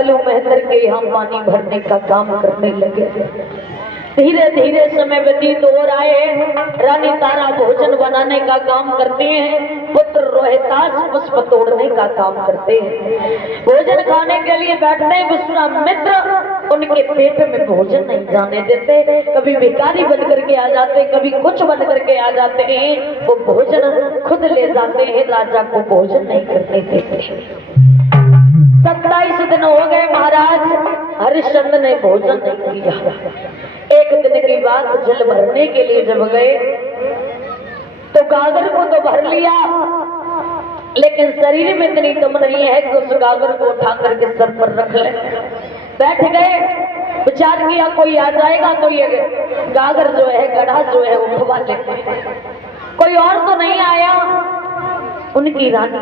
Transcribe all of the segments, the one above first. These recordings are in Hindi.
कालू मेहतर के यहाँ पानी भरने का काम करने लगे। धीरे धीरे समय व्यतीत हो रहा है। रानी तारा भोजन बनाने का काम करते हैं, पुत्र रोहितास पुष्प तोड़ने का काम करते हैं। भोजन खाने के लिए बैठने विश्वामित्र उनके पेट में भोजन नहीं जाने देते। कभी भिखारी बन करके आ जाते, कभी कुछ बन करके आ जाते हैं। वो भोजन खुद ले जाते हैं, राजा को भोजन नहीं करने देते। 27 दिन हो गए महाराज, हरिश्चंद्र ने भोजन नहीं किया। एक दिन की बात, जल भरने के लिए जब गए तो गागर को तो भर लिया, लेकिन शरीर में इतनी दम नहीं है कि उस गागर को उठा करके सर पर रख ले। बैठ गए, विचार किया कोई आ जाएगा तो ये गागर जो है, गढ़ा जो है उठवा लेते। कोई और तो नहीं आया। उनकी रानी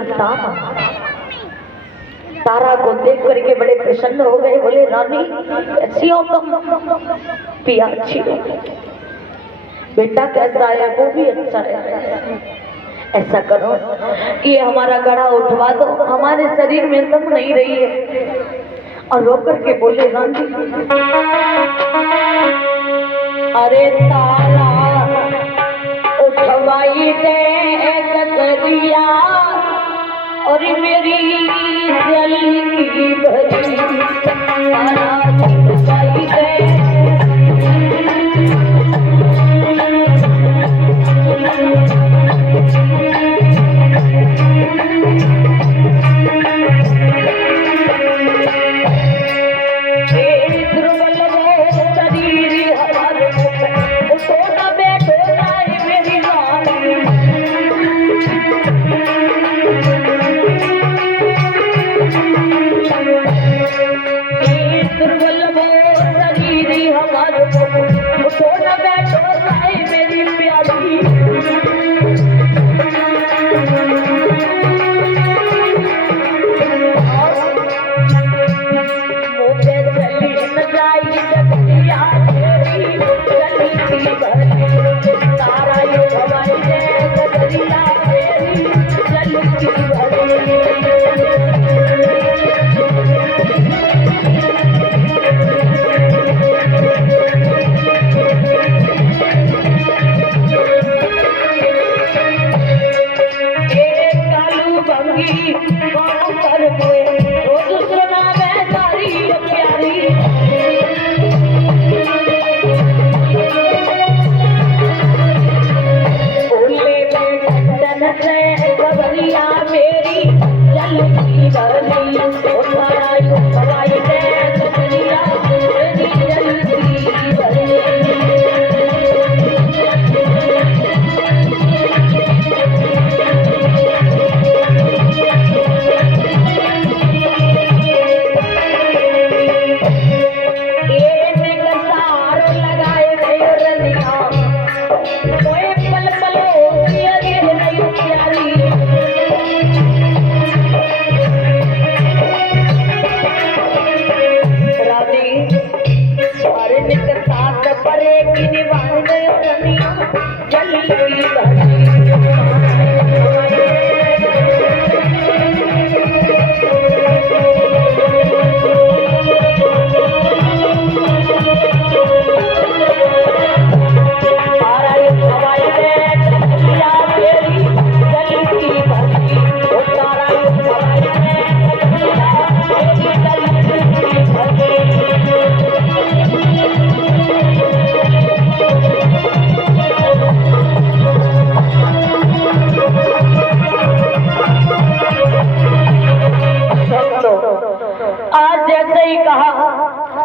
तारा को देख करके बड़े प्रसन्न हो गए। बोले रानी अच्छी हो तुम? पिया अच्छी हो। बेटा कैसा है? वो भी अच्छा है। ऐसा करो ये हमारा गढ़ा उठवा दो, हमारे शरीर में दम नहीं रही है। और रो करके बोले रानी अरे तारा उठवाई दे गगरिया और मेरी जल की भरी तारा उठवाई दे।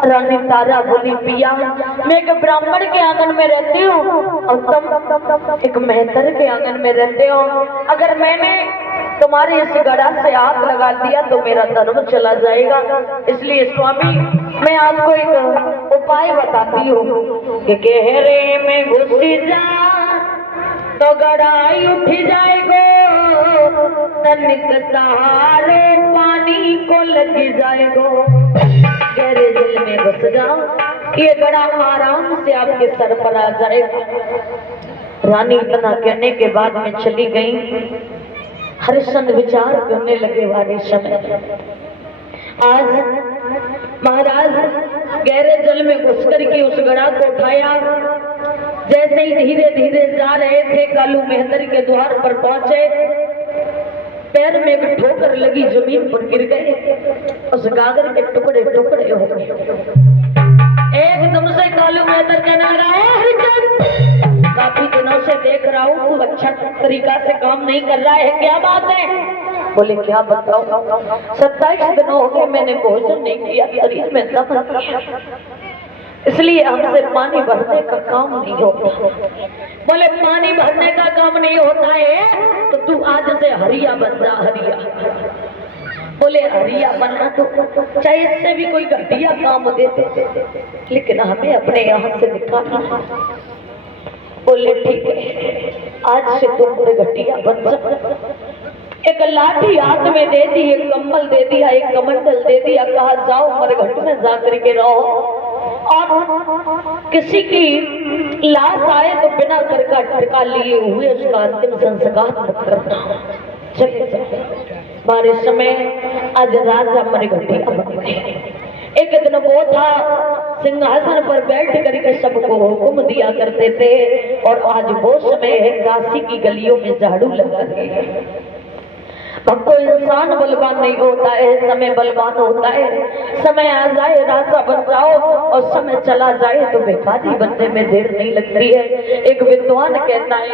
रानी तारा बोली पिया मैं एक ब्राह्मण के आंगन में रहती हूँ और तुम एक मेहतर के आंगन में रहते हो। अगर मैंने तुम्हारे इस गड़ा से हाथ लगा दिया तो मेरा धर्म चला जाएगा। इसलिए स्वामी मैं आपको एक उपाय बताती हूँ कि गहरे में घुस जा तो गड़ाई उठ जाएगो, तनिक सहारे पानी को लग जाएगो। गहरे जल में घुस जाओ, ये गड़ा आराम से आपके सर पर आ जाएगा। रानी इतना कहने के बाद में चली गई। हरिश्चंद्र विचार करने लगे वाले समय आज महाराज गहरे जल में घुस करके उस घड़ा को उठाया। जैसे ही धीरे धीरे जा रहे थे, कालू मेहंदर के द्वार पर पहुंचे, पैर में एक ठोकर लगी, जमीन पर गिर गए। उस गागर के टुकड़े टुकड़े हो गए। एकदम से कालू मेहंदर कहने लगा, हरिचंद, काफी दिनों से देख रहा हूँ तू अच्छा तरीका से काम नहीं कर रहा है, क्या बात है? बोले क्या बताओ, 27 दिन हो गए मैंने भोजन नहीं किया, शरीर में दम किया, इसलिए हमसे पानी भरने का काम नहीं होता। बोले पानी भरने का काम नहीं होता है तो तू आज से हरिया बन जा, हरिया। बोले हरिया बनना तो चाहे इससे भी कोई घटिया काम देते, लेकिन हमें अपने यहाँ से निकालना। बोले ठीक है, आज से तुम बड़े घटिया बन जा। एक लाठी हाथ में दे दी, एक कम्बल दे दिया, एक कमंडल दे दिया, कहा जाओ मरघट में जाकर के रहो, और किसी की लाश आए तो बिना टरका लिए हुए उसका अंतिम संस्कार मत करना। चले बारिश में आज राजा मरघटिया बन गए। एक दिन वो था, सिंहासन पर बैठ करके सबको हुक्म दिया करते थे, और आज वो समय है काशी की गलियों में झाड़ू लगा रहे हैं। हमको इंसान बलवान नहीं होता है, समय बलवान होता है। समय आ जाए राजा बन जाओ, और समय चला जाए तो भिखारी बनने में देर नहीं लगती है। एक विद्वान कहता है